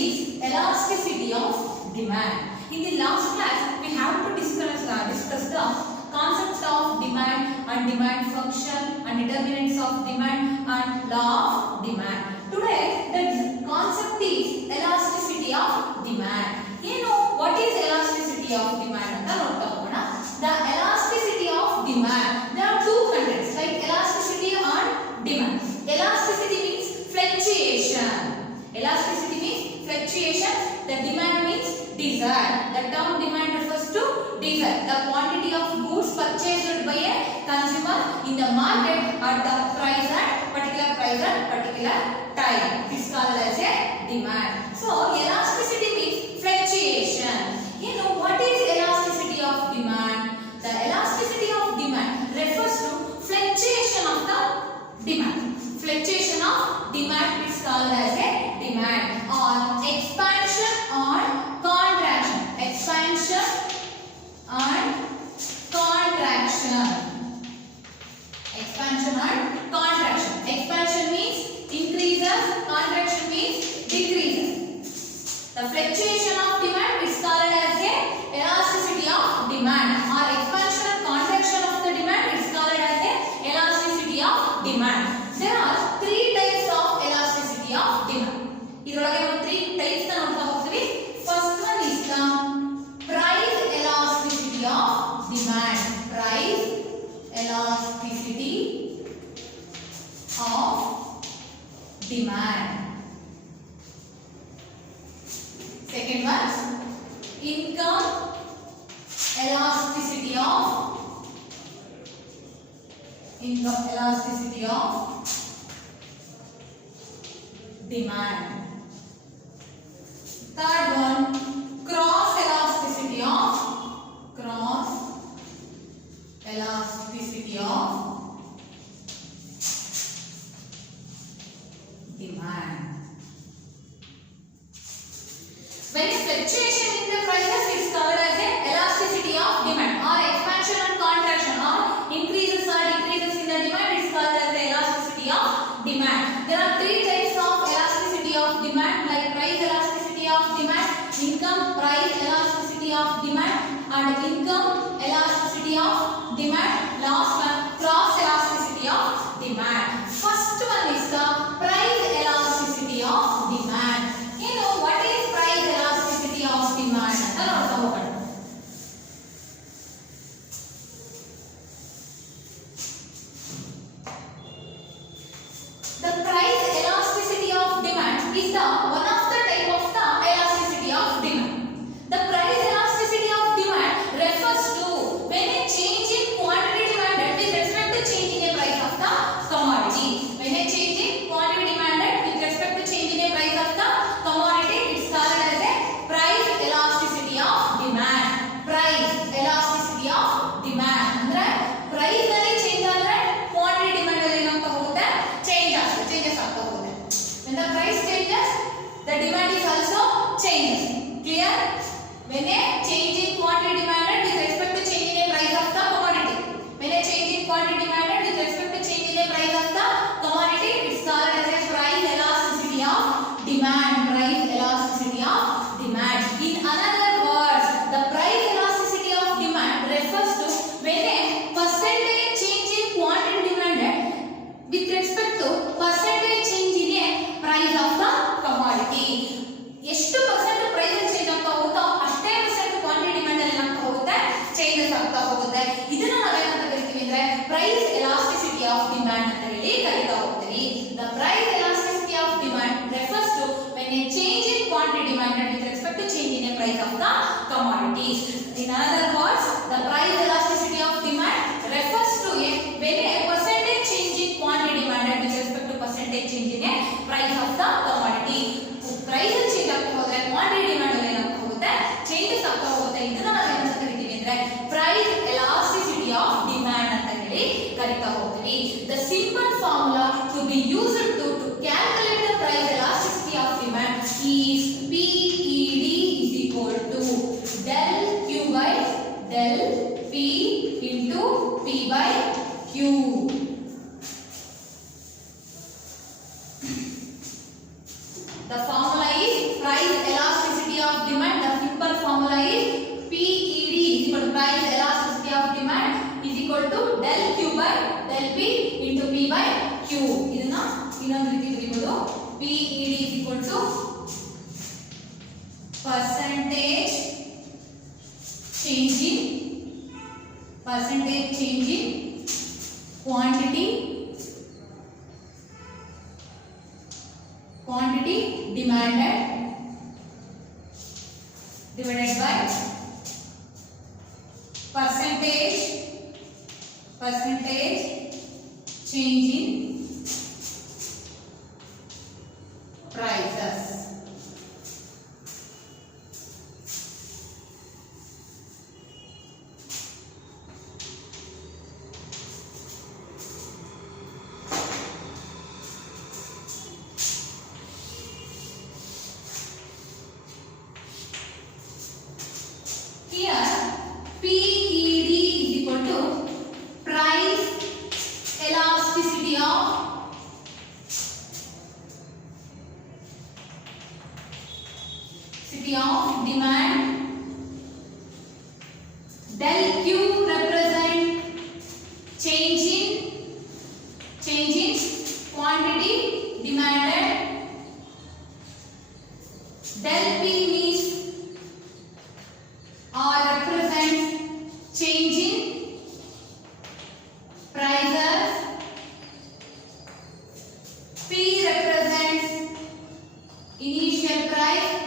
is elasticity of demand. In the last class, we have to discuss the concept of demand and demand function and determinants of demand and law of demand. Today, the concept is elasticity of demand. You know what is elasticity of demand? The elasticity of demand. There are two contents like elasticity and demand. Elasticity means fluctuation. Elasticity means fluctuation. The demand means desire. The term demand refers to desire, the quantity of goods purchased by a consumer in the market at the price at particular time. It is called as a demand. So elasticity means fluctuation. You know what is elasticity of demand? The elasticity of demand refers to fluctuation of the demand. Fluctuation of demand is called as a demand, or expansion or contraction. Expansion and contraction. Expansion and contraction. Expansion means increases, contraction means decreases. The fluctuation of demand is called as a elasticity of demand, or expansion and contraction of the demand is called as a elasticity of demand. There are three types of elasticity of demand. ಇದರೊಳಗೆ three types ನೋಡ್ತಾ ಹೋಗ್ತೀವಿ. First one is the price elasticity of demand. Price elasticity of demand. Second one, income elasticity of demand. Third one, cross elasticity of demand. When a fluctuation in the prices is called as a elasticity of demand, or expansion and contraction, or increases or decreases in the demand is called as the elasticity of demand. There are three types of elasticity of demand, like price elasticity of demand, income price elasticity of demand, and income elasticity of demand. Last one, cross elasticity of demand. First one is the price elasticity of demand. You know what is price elasticity of demand? The price elasticity of demand is the one of the type of the elasticity of demand. The price elasticity of demand refers to when a change in quantity demanded with respect to change in a price of the commodity. When a change in quantity demanded with respect to change in a price of the commodity, it's called as a price elasticity of demand. Price elasticity of demand. ಅಂದ್ರೆ price ನಲ್ಲಿ change ಆದ್ರೆ quantity demand ಅಲ್ಲಿ ಏನಾಗ್ತಾ ಹೋಗುತ್ತೆ? changes ಆಗ್ತಾ ಹೋಗುತ್ತೆ. When the price changes, the demand is also changes. Clear? When a change in quantity demanded with respect to change in a price of the commodity. When a change in quantity demanded with respect to change in a price of the commodity, it's called as a price elasticity of demand. Price elasticity of demand. In another words, the price elasticity of demand refers to when a percentage change in quantity demanded with respect to percentage change in a price of the commodity. ಎಷ್ಟು percent price change ಆಗ್ತಾ ಹೋಗುತ್ತೋ ಅಷ್ಟೇ percent quantity demand ಅಲ್ಲಿ ಏನಾಗ್ತಾ ಹೋಗುತ್ತೆ? Changes ಆಗ್ತಾ ಹೋಗುತ್ತೆ. ಇದನ್ನ ನಾವೇನಂತ ಕರಿತೀವಿ ಅಂದ್ರೆ ಪ್ರೈಸ್ ಎಲಾಸ್ಟಿಸಿಟಿ ಆಫ್ ಡಿಮಾಂಡ್ ಅಂತ ಹೇಳಿ ಕರಿತಾ ಹೋಗ್ತೀವಿ. The price elasticity of demand refers to when a change in quantity demanded with respect to change in a price of the commodities. In other words, the price elasticity of demand refers to when a percentage change in quantity demanded with respect to percentage change in a price of the commodity. Price change ಆಗ್ತಾ ಹೋದ್ರೆ quantity demand ಅಲ್ಲಿ ಏನಾಗ್ತಾ ಹೋಗುತ್ತೆ? changes ಆಗ್ತಾ ಹೋಗುತ್ತೆ. ಇದನ್ನ ನಾವೇನಂತ ಕರಿತೀವಿ ಅಂದ್ರೆ price elasticity of demand ಅಂತ ಹೇಳಿ ಕರಿತಾ ಹೋಗ್ತೀವಿ. The simple formula to be used to calculate the price elasticity of demand is PED is equal to del Q by del P into P by Q. The formula is price quantity demanded divided by percentage change in prices. Here PED is equal to price elasticity of demand. Del Q represent change in quantity demanded. Del P means or represents change in prices. P represents initial price.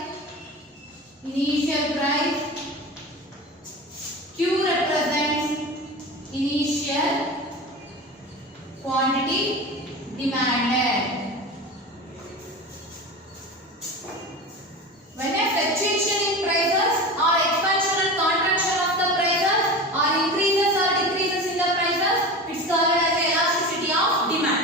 Q represents initial quantity demanded. When a fluctuation in prices or expansion and contraction of the prices or increases or decreases in the prices, it's called as elasticity of demand.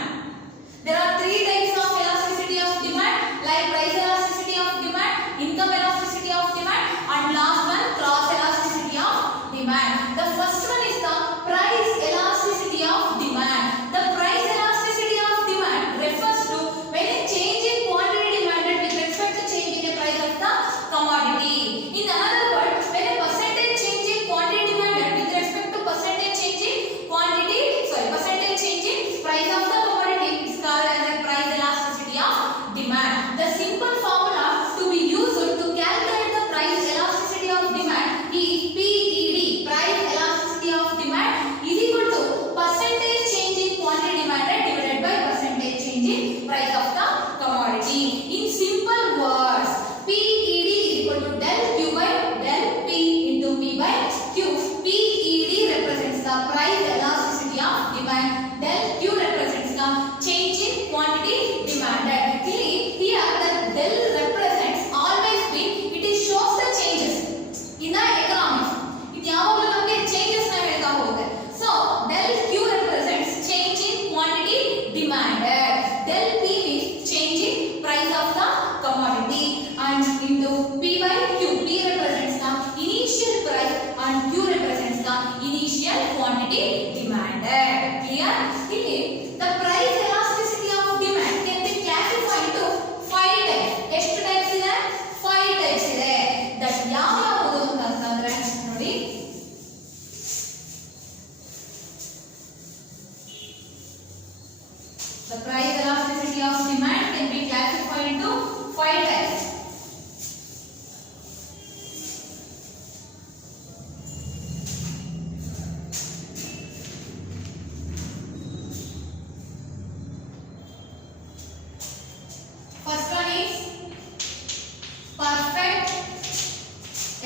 There are three types of elasticity of demand, like price elasticity of demand, income elasticity of demand, and last one, cross elasticity of demand. The first one is the price elasticity of demand. The price elasticity of demand refers to when a change in quantity demanded with respect to change in the price of the commodity. In another word, when a percentage change in quantity demanded with respect to percentage change in price of the commodity is called as a price elasticity of demand. The simple formula to be used to calculate the price elasticity of demand is PED, price elasticity of demand, is equal to percentage change in quantity demanded divided by percentage change in price of the commodity. In simple words, PED is equal to del Q by del P into P by Q. PED represents the price elasticity of demand. Del Q represents the change in quantity demanded. Here the del represents always be, it is shows the changes in the economics. It ಯಾವಾಗಲೂ ನಮಗೆ changes ನ ಹೇಳ್ತಾ ಹೋಗುತ್ತೆ. So del Q represents change in quantity demanded. Del P is change in price of the commodity, and into P by Q. P represents the initial price and Q represents the initial quantity demanded. Clear? Here the price elasticity of demand can be classified into 5 types. ಎಷ್ಟು types ಇದೆ? 5 types ಇದೆ. That ಯಾವ್ಯಾವುದು ಅಂತಂದ್ರೆ ನೋಡಿ, the price elasticity of demand can be classified into 5 types. First one is perfect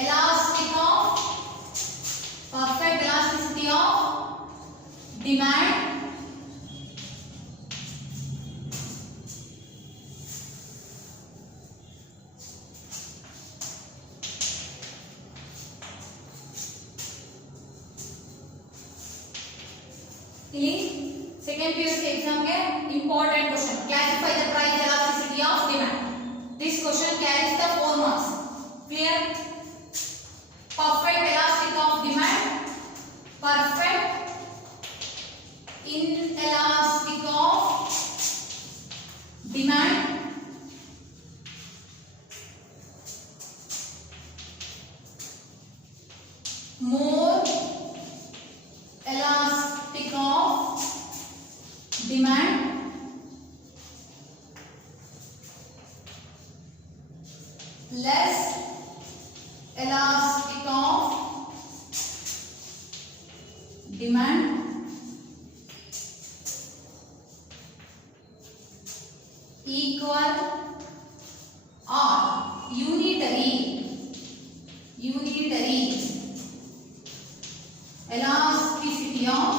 elasticity of demand. Second PUC exam के important question. Classify the price elasticity of demand. This question carries the 4 marks. Clear? Perfect elasticity of demand. Perfect inelastic of demand. More elastic of demand. Less elastic of demand. equal or unitary elasticity of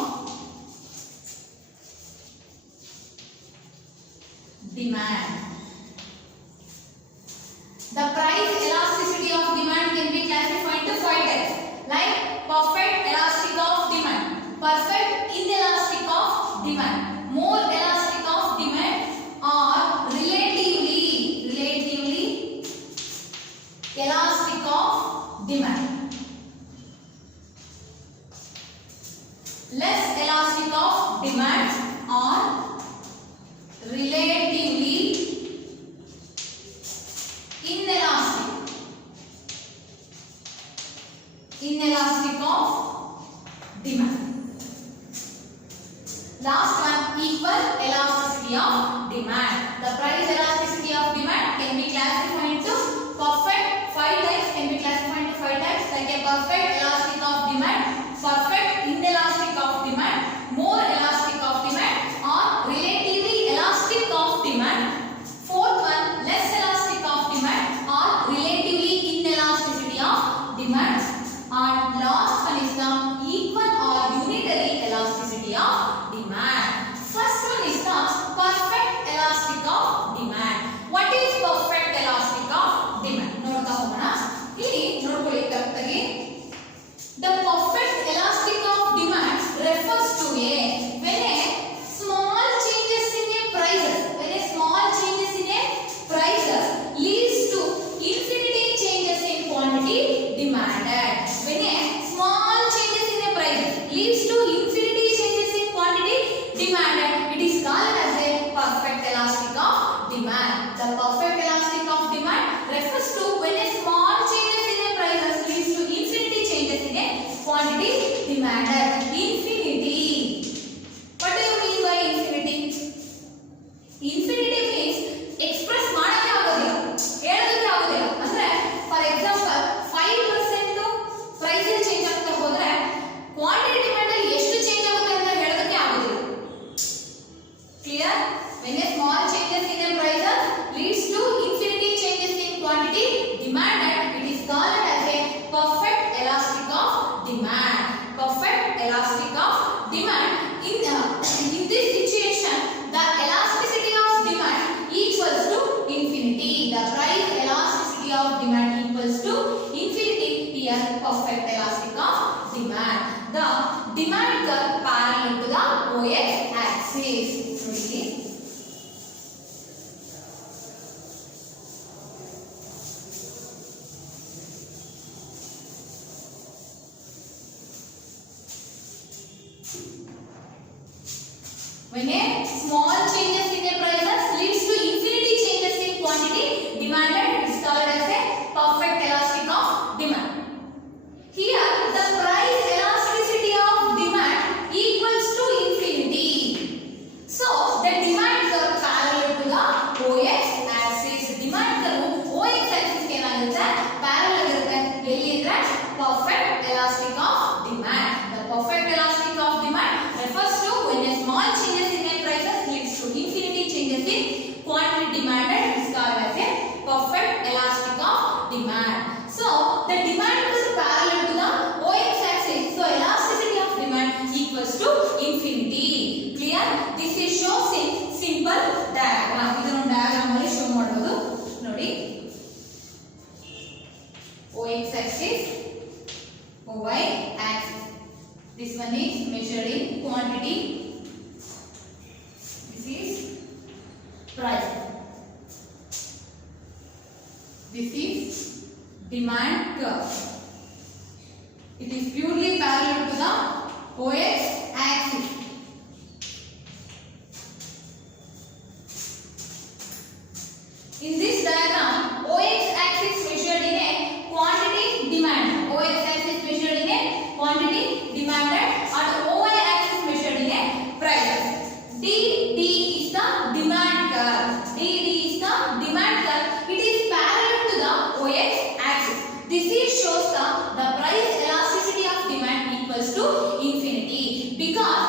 demand. The price elasticity of demand can be classified into 5 types, like perfect elastic of demand, perfect inelastic of demand, more elastic of demand, or relatively elastic of demand, less elastic of demand, or relatively inelastic of demand. Last one, equal elasticity of demand. The price elasticity of demand can be classified into perfect 5 types, like a perfect elastic of demand, perfect inelastic of demand, more elastic of demand, or relatively elastic of demand. Fourth one, less elastic of demand or relatively inelasticity of demand. And last one is the equal or unitary elasticity of demand. First one is the perfect elastic of demand. What is perfect elastic of demand? ನೋಡ್ತಾ ಹೋಗೋಣ. ಇಲ್ಲಿ ನೋಡ್ಕೊಳ್ಳಿ ಕರೆಕ್ಟಾಗಿ. The perfect elastic of demand refers to when a small changes in a prices, leads to infinity changes in quantity demanded. When a small changes in a price leads to infinity changes in quantity demanded, it is called as a perfect elastic of demand. The perfect elastic of demand refers to when a small changes in a price leads to infinity changes in a quantity demanded. Infinity. What do you mean by infinity? Infinity means express ಮಾಡಕ್ಕೆ ಆಗೋದಿಲ್ಲ, ಹೇಳೋದಕ್ಕೆ ಆಗೋದಿಲ್ಲ. ಅಂದ್ರೆ for example 5% price change ಆಗ್ತಾ ಹೋದ್ರೆ quantity demand ಅಲ್ಲಿ ಎಷ್ಟು change ಆಗುತ್ತೆ ಅಂತ ಹೇಳೋದಕ್ಕೆ ಆಗೋದಿಲ್ಲ. Clear? when a small changes in a price leads to infinity changes in quantity demanded, it is called as a perfect elastic of demand. Perfect elastic of demand. In this situation, the elasticity of demand equals to infinity. The price elasticity of demand equals to infinity. Here, perfect elastic of demand. The demand curve parallel to the OX axis. ನೋಡಿ. When a small changes in a prices leads to infinity changes in quantity demanded, it is called as a perfect elastic of demand. Here, the price elasticity of demand equals to infinity. So, the demand curve parallel to the OX axis. Demand curve OX axis ಏನಾಗುತ್ತೆ? Parallel ಇರುತ್ತೆ. ಎಲ್ಲಿ ಅಂದ್ರೆ perfect elastic of demand. The perfect elastic of demand refers to when a small changes in a prices leads to infinity changes in quantity demanded, is called as a perfect elastic of demand. So the demand is parallel to the OX axis, so elasticity of demand equals to infinity. Clear? This is shows in simple diagram. ಇದನ್ನು diagram ಅಲ್ಲಿ show ಮಾಡಬಹುದು ನೋಡಿ. OX axis, OY axis. This one is measured in quantity. This is price. This is demand curve. It is purely parallel to the OX axis. In this diagram, OX axis measured in a quantity demand. OX axis measured in a quantity demanded, and OY axis measured in a price. DD is the demand curve. DD is the demand curve. It is parallel to the OX axis. This is shows the price elasticity of demand equals to infinity, because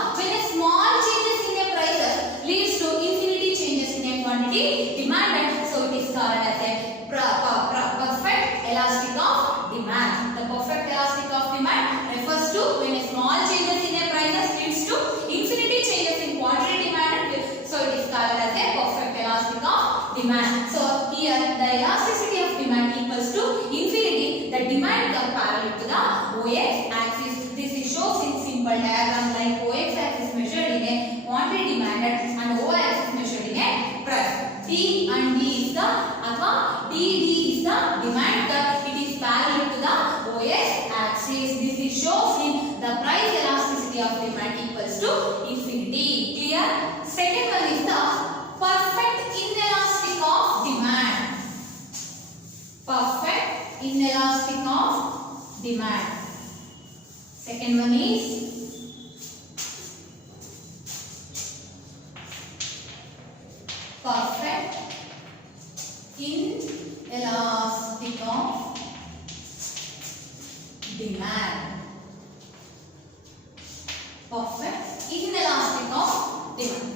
and OY axis measured in a price. D and D is the अथवा DD is the demand curve. It is parallel to the OS axis. This is shows in the price elasticity of demand equals to infinity. Clear? Second one is the perfect inelastic of demand. Perfect inelastic of demand. Second one is perfect inelastic of demand. Perfect inelastic of demand.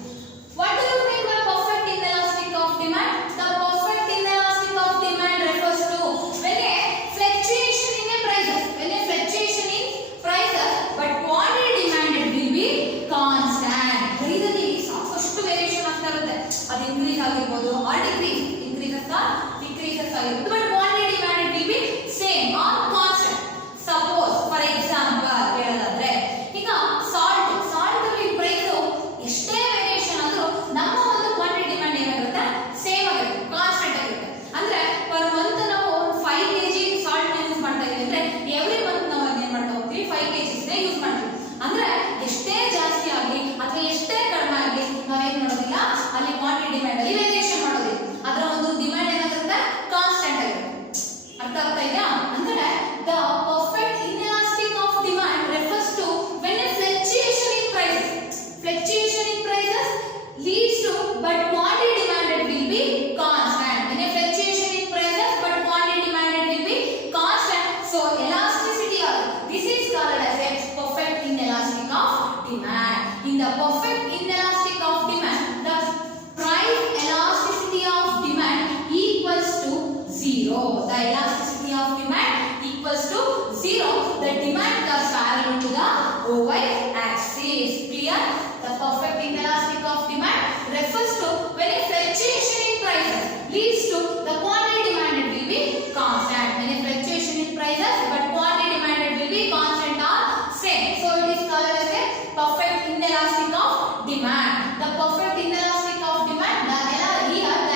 What do you mean by perfect inelastic of demand? The perfect inelastic of demand refers to when a fluctuation in a prices, but quantity demanded will be constant. Price ಅಲ್ಲಿ ಸಾಕಷ್ಟು variation ಆಗ್ತಾ ಇರುತ್ತೆ. ಅದು increase ಆಗಿರಬಹುದು or increases or decreases ಆಗಿರಬಹುದು. But quantity demanded will be same or constant. Suppose for example ಹೇಳೋದಾದ್ರೆ ಈಗ salt ಅಲ್ಲಿ ಪ್ರೈಸ್ ಎಷ್ಟೇ ವೇರಿಯೇಷನ್ ಆದ್ರೂ ನಮ್ಮ ಒಂದು ಕ್ವಾಂಟಿಟಿ ಡಿಮಾಂಡ್ ಏನಾಗುತ್ತೆ ಸೇಮ್ ಆಗಿರುತ್ತೆ, ಕಾನ್ಸ್ಟೆಂಟ್ ಆಗಿರುತ್ತೆ. ಅಂದ್ರೆ ಪರ್ ಮಂತ್ ನಾವು 5 kg ಸಾಲ್ಟ್ ಯೂಸ್ ಮಾಡ್ತಾ ಇದೀವಿ ಅಂದ್ರೆ ಎವ್ರಿ ಮಂತ್ ನಾವು ಏನ್ ಮಾಡ್ತಾ ಹೋಗ್ತೀವಿ 5 kg ನೇ ಯೂಸ್ ಮಾಡ್ತೀವಿ. ಅಂದ್ರೆ ಎಷ್ಟೇ ಜಾಸ್ತಿ ಆಗಲಿ ಅಥವಾ ಎಷ್ಟೇ ಕಡಿಮೆ ಆಗಲಿ ನಾವೇನ್ ಮಾಡೋದಿಲ್ಲ, ಅಲ್ಲಿ ಕ್ವಾಂಟಿಟಿ ಡಿಮಾಂಡ್ ಅಲ್ಲಿ ವೇರಿಯೇಷನ್ ಮಾಡೋದಿಲ್ಲ. ಅದರ ಒಂದು ಡಿಮಾಂಡ್ ಏನಾಗುತ್ತೆ ಕಾನ್ಸ್ಟೆಂಟ್ ಆಗಿರುತ್ತೆ. ಅರ್ಥ ಆಗ್ತಾ ಇದೆಯಾ? ಅಂದ್ರೆ the perfect inelastic of demand refers to when a fluctuation in prices leads to but quantity demanded will be constant. When a fluctuation in prices but quantity demanded will be constant, so elasticity of this is called as a perfect inelastic of demand. In the perfect inelastic of demand, the price elasticity of demand equals to 0. The elasticity of demand equals to 0. The demand curve parallel to the OY axis. Clear? The perfect inelastic of demand refers to when a fluctuation in prices leads to the quantity demanded will be constant. When a fluctuation in prices but quantity demanded will be constant or same. So it is called as a perfect inelastic of demand. The perfect inelastic of demand, the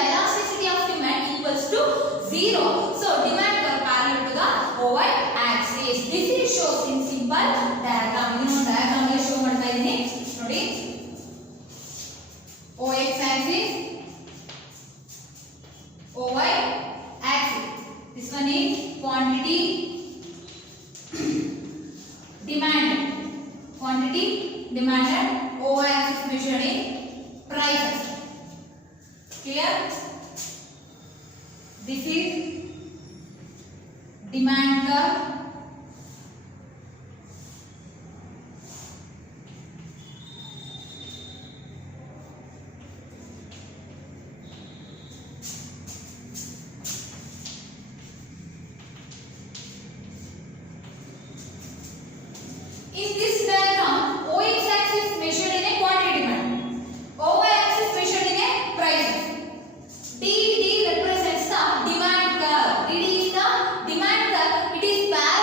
elasticity of demand equals to 0. So demand curve parallel to the OY axis. This is shows in simple diagram. ಇದನ್ನು diagram ಅಲ್ಲಿ show ಮಾಡ್ತಾ ಇದೀನಿ ನೋಡಿ. OX axis, OY axis. This one is quantity demanded. Quantity demanded. OY axis measured in prices. Clear? This is demand curve. In this diagram, OX axis measured in a quantity demand, OY axis measured in a price. DD represents the demand curve. DD is the demand curve. It is parallel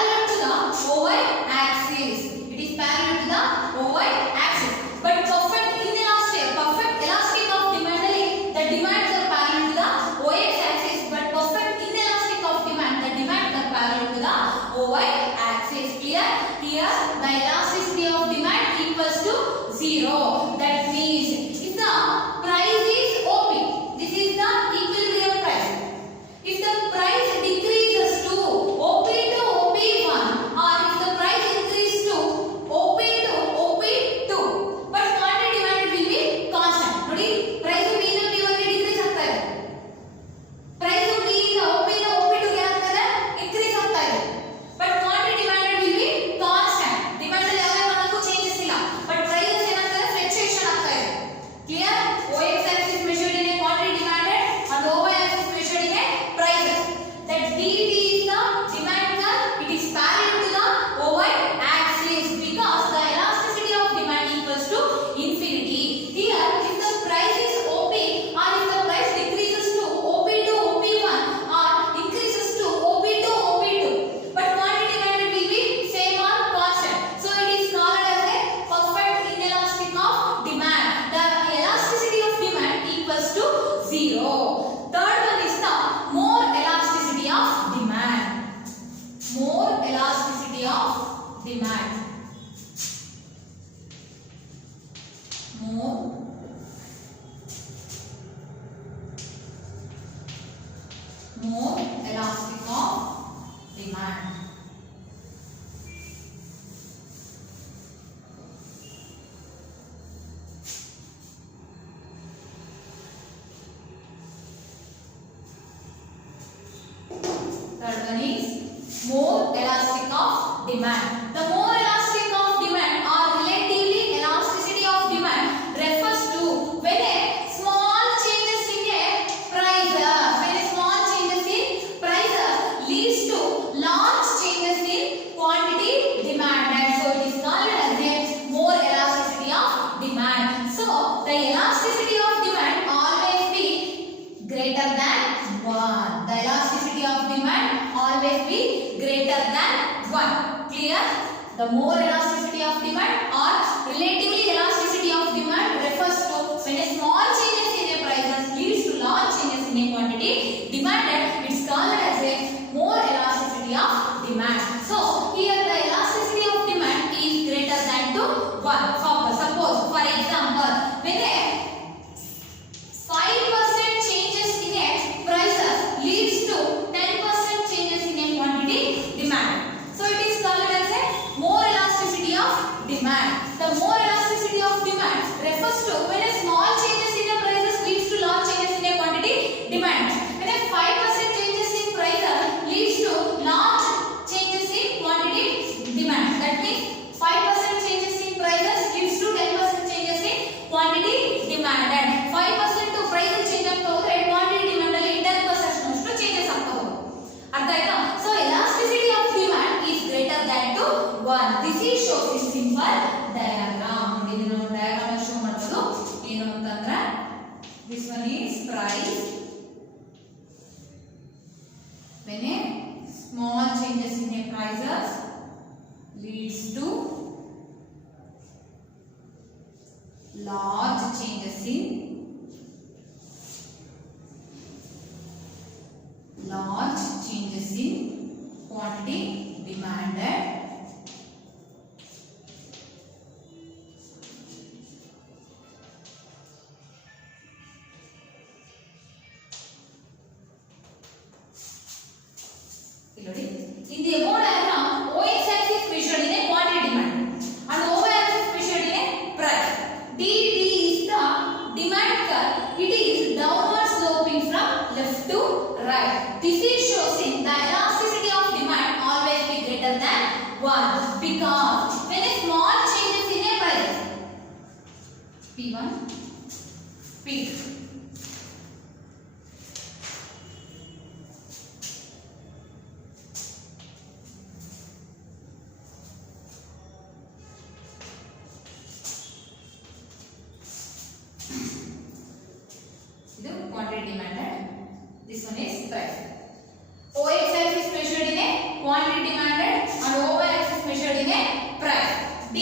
one is more elastic of demand. The more elastic of demand or relatively elasticity of demand refers to when a small changes in a price, leads to large changes in quantity demanded. So it is called as a more elasticity of demand. So the elasticity of demand always be greater than 1. The elasticity of demand always be greater than 1. Clear? The more elasticity of demand or relatively elasticity of demand refers to when a small changes in a prices leads to large changes in a quantity demanded. It's called as a more elasticity of demand. So here the elasticity of demand is greater than to 1. Suppose for example, when a 5% changes in a prices leads to 10% changes in a quantity demand. So it is called as a more elasticity of demand. The more elasticity of demand refers to when a small changes in a prices leads to large changes in a quantity demand. When a 5% changes in prices leads to large changes in quantity demand. That means 5% changes in prices leads to 10% changes in quantity demanded. 5% to price change ಆಗ್ತೋದ್ರೆ quantity demand ಅಲ್ಲಿ 10% ಅಷ್ಟು changes ಆಗ್ತವೆ. ಅರ್ಥ ಆಯ್ತಾ? So elasticity of demand is greater than to 1. This is shows in simple diagram. ಇದನ್ನ ನಾವು diagram ಅಲ್ಲಿ show ಮಾಡ್ಬೋದು. ಏನು ಅಂತಂದ್ರೆ this one is price. When a small changes in a prices leads to large changes in quantity demanded. In the above diagram, OX axis measured in a quantity demand and OY axis measured in a price. DD is the demand curve. It is downward sloping from left to right. This is showing the elasticity of demand always be greater than 1 because when a small changes in a price P1, P2. Quantity demanded. This one is price. OX axis measured in a quantity demanded and OY axis measured in a price. D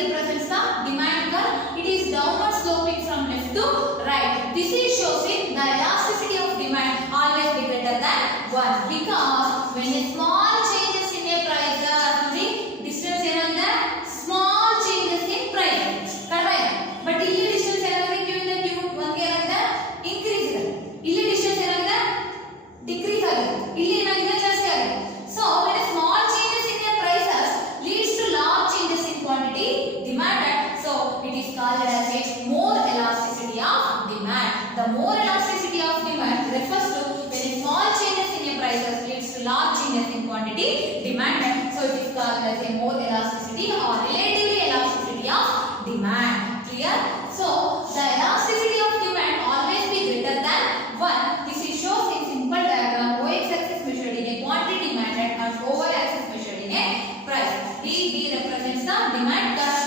represents the demand curve. It is downward sloping from left to right. This is showing the elasticity of demand always be greater than 1 because when a small changes in a price, the distance ಏನಂದ್ರೆ small changes in price. But ಇಲ್ಲಿ distance ಏನಾಗಿದೆ q ಇಂದ q 1 ಗೆ ಏನಾಗಿದೆ increase ಇದೆ. ಇಲ್ಲಿ distance ಏನಾಗಿದೆ decrease ಆಗಿದೆ. ಇಲ್ಲಿ ಏನಾಗಿದೆ ಜಾಸ್ತಿ ಆಗಿದೆ. So when a small changes in a prices leads to large changes in quantity demanded. So it is called as a more elasticity of demand. The more elasticity of demand refers to when a small changes in a prices leads to large changes in quantity demanded. So it is called as a more elasticity or relatively elasticity of demand. Clear? So the elasticity of demand always be greater than 1. This is shown in simple diagram. OX axis measured in a quantity demanded and OY axis measured in a price. D represents the demand curve.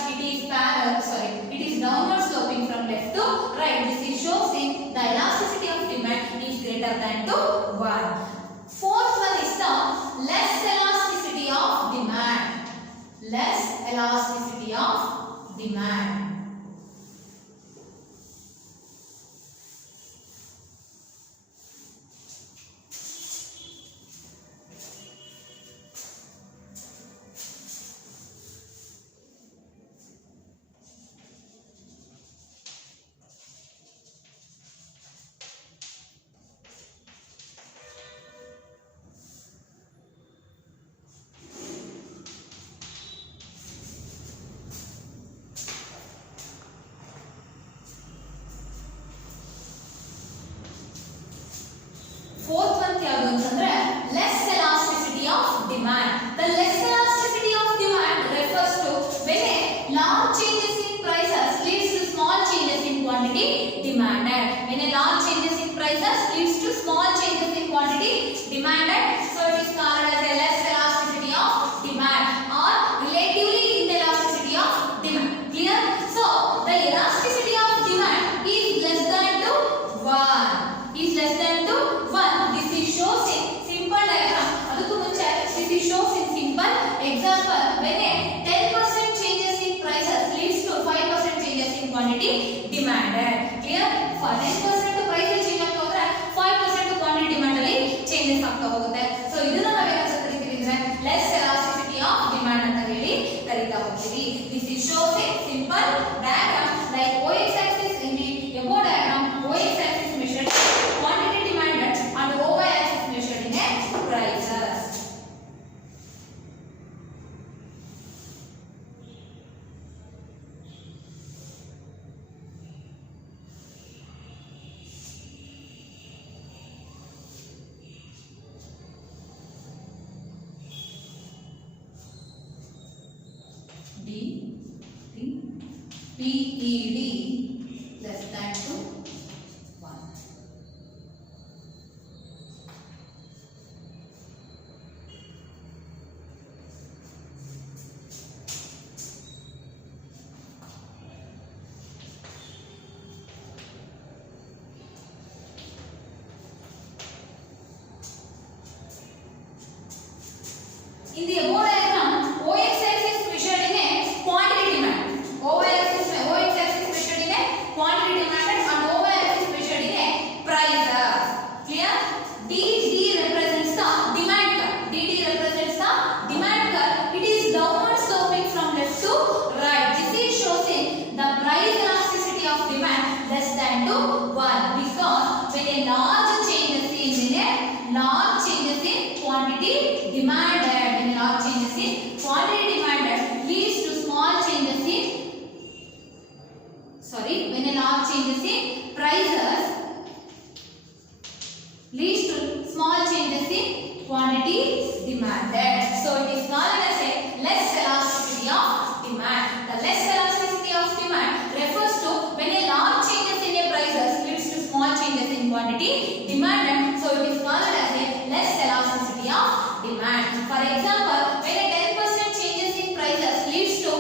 It is downward sloping from left to right. This is showing the elasticity of demand is greater than to 1. Fourth one is the less elasticity of demand. Less elasticity of demand. Fourth one ಯಾವುದು ಅಂತಂದ್ರೆ less elasticity demanded. When a large changes in prices leads to small changes in quantity demanded, so it is called as a less elasticity of demand or relatively inelasticity of demand. Clear? So the elasticity of demand is less than to 1. Is less than to 1. This is shows in simple diagram. Adukku munche this is shows in simple example. When a 10% changes in prices leads to 5% changes in quantity demanded. Clear? For 10% price change ಆಗ್ತಾ ಹೋದ್ರೆ 5% quantity demand ಅಲ್ಲಿ changes ಆಗ್ತಾ ಹೋಗುತ್ತೆ. So ಇದನ್ನ ನಾವು ಏನಂತ ಕರೀತೀವಿ ಅಂದ್ರೆ less elasticity of demand ಅಂತ ಹೇಳಿ ಕರೀತಾ ಹೋಗ್ತೀವಿ. This is shows in simple diagram like OX axis in the above diagram. OX axis measured quantity demanded and OY axis measured in a prices. PED less than to 1. In the above diagram, OX axis measured in a quantity demand. OX axis measured in a quantity demanded and OY axis measured in a price. Clear? DD represents the demand curve. DD represents the demand curve. It is downward sloping from left to right. This is showing the price elasticity of demand less than to 1 because when a large changes in quantity demanded, when large changes in quantity demanded leads to small changes in when a large changes in prices leads to small changes in quantity demanded. So it is called as a less elasticity of demand. The less elasticity of demand refers to when a large changes in a prices leads to small changes in quantity demanded. So it is called as a less elasticity of demand. For example, when a 10% changes in prices leads to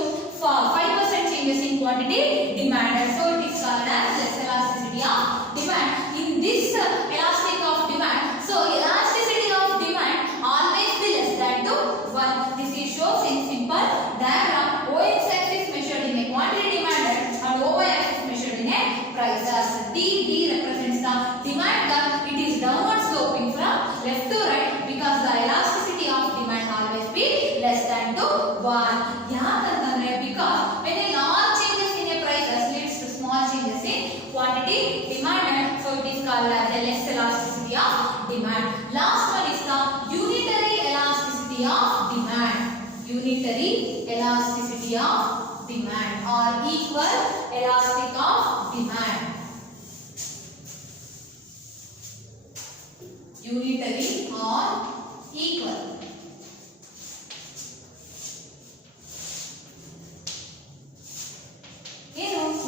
5% changes in quantity demanded. So it is called as less elasticity of demand. In this elastic of demand, so elasticity of demand always be less than to 1. This is shows in simple diagram. OX axis measured in a quantity demanded and OY axis measured in a prices. DD represents the demand curve. It is downward sloping from left to right because the elasticity of demand always be less than to 1. Yakantandre because when a large changes in a prices leads to small changes in quantity demanded, so it is called as a less elasticity of demand. Last one is the unitary elasticity of demand. Unitary elasticity of demand or equal elastic of demand. Unitary or equal.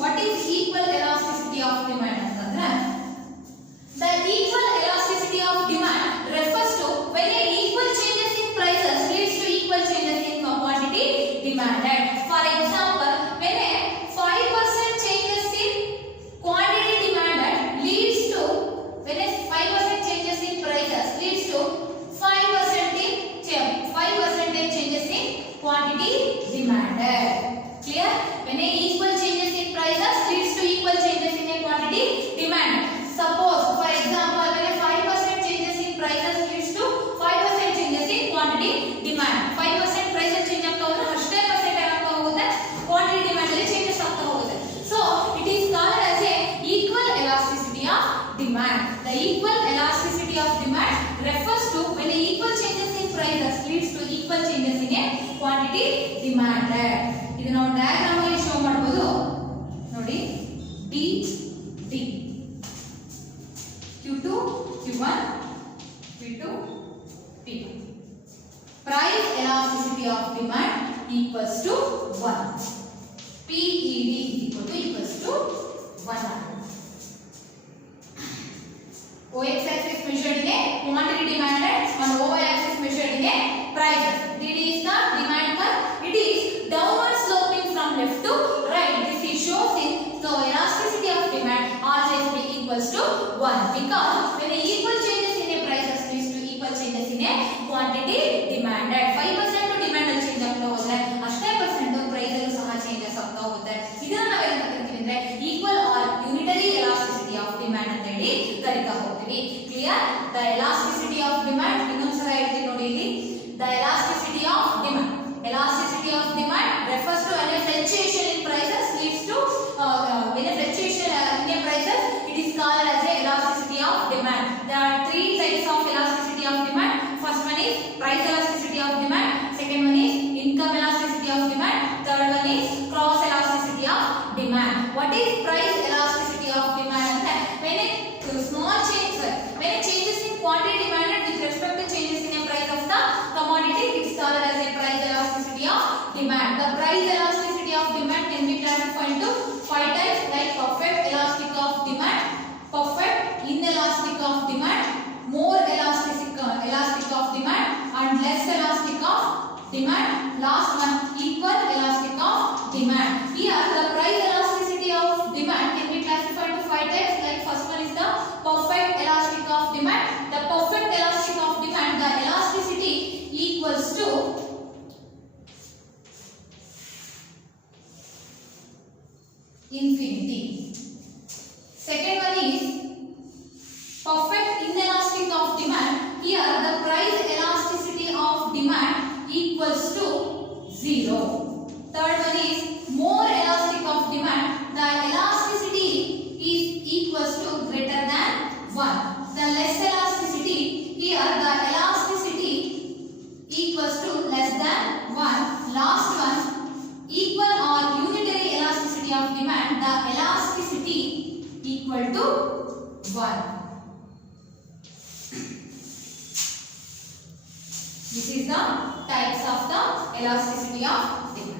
What is equal elasticity of demand antandre? The equal elasticity of demand refers to when a equal changes in prices leads to equal changes in quantity demanded. For example, when a 5% changes in quantity demanded leads to when a 5% changes in prices leads to 5% changes in quantity demanded. Clear? When a equal changes in prices leads to equal changes in a quantity demand. Suppose, for example, when a 5% changes in prices leads to 5% changes in quantity demand. 5% prices change ಆಗ್ತಾ ಹೋದ್ರೆ ಅಷ್ಟೇ percent ಏನಾಗ್ತಾ ಹೋಗುತ್ತೆ quantity demand ಅಲ್ಲಿ changes ಆಗ್ತಾ ಹೋಗುತ್ತೆ. So it is called as a equal elasticity of demand. The equal elasticity of demand refers to when a equal changes in prices leads to equal changes in a quantity demanded. ಇದು ನಾವು diagram ಅಲ್ಲಿ show ಮಾಡಬಹುದು ನೋಡಿ. D D Q2 Q1 P2 P2. Price elasticity of demand equals to 1. PED equals to 1. OX axis measured in a quantity demanded and OY axis measured in a prices. DD is the demand curve. It is downward sloping from left to right. This is shows in so elasticity of demand RHB equals to 1 because when the equal changes in a prices leads to equal changes in a quantity demanded. 5% demand change ಆಗ್ತಾ ಹೋದ್ರೆ ಅಷ್ಟೇ percent price ಅಲ್ಲೂ ಸಹ changes ಆಗ್ತಾ ಹೋಗುತ್ತೆ. ಇದನ್ನ ನಾವು ಏನು ಕರಿತೀವಿ ಅಂದ್ರೆ equal or unitary elasticity of demand ಅಂತ ಹೇಳಿ ಕರಿತಾ ಹೋಗ್ತೀವಿ. Clear? The elasticity of demand ಇನ್ನೊಂದ್ಸಲ ಹೇಳ್ತೀನಿ ನೋಡಿ ಇಲ್ಲಿ. The elasticity of demand. Elasticity of demand refers to when a fluctuation in prices leads to when a fluctuation in a prices it is called as a elasticity of demand. There are three types of elasticity of demand. First one is price elasticity of demand. Second one is income elasticity of demand. Third one is cross elasticity of demand. What is price elasticity of demand? Ante when a small change when a changes in quantity demanded with respect to changes in a price of the commodity it is called as a price elasticity of demand. The price elasticity of demand can be classified into 5 types like perfect elastic of demand, perfect inelastic of demand, more elastic of demand and less elastic of demand. Last one equal elastic of demand. Here the price elasticity of demand can be classified into 5 types like first one is the perfect elastic of demand. The perfect elastic of demand the elasticity equals to infinity. Second one is perfect inelastic of demand. Here the price elasticity of demand equals to 0. Third one is more elastic of demand. The elasticity is equals to greater than 1. The less elasticity here the elasticity equals to less than 1. Last one equal or unitary elasticity of demand the elasticity equal to 1. This is the types of the elasticity of demand.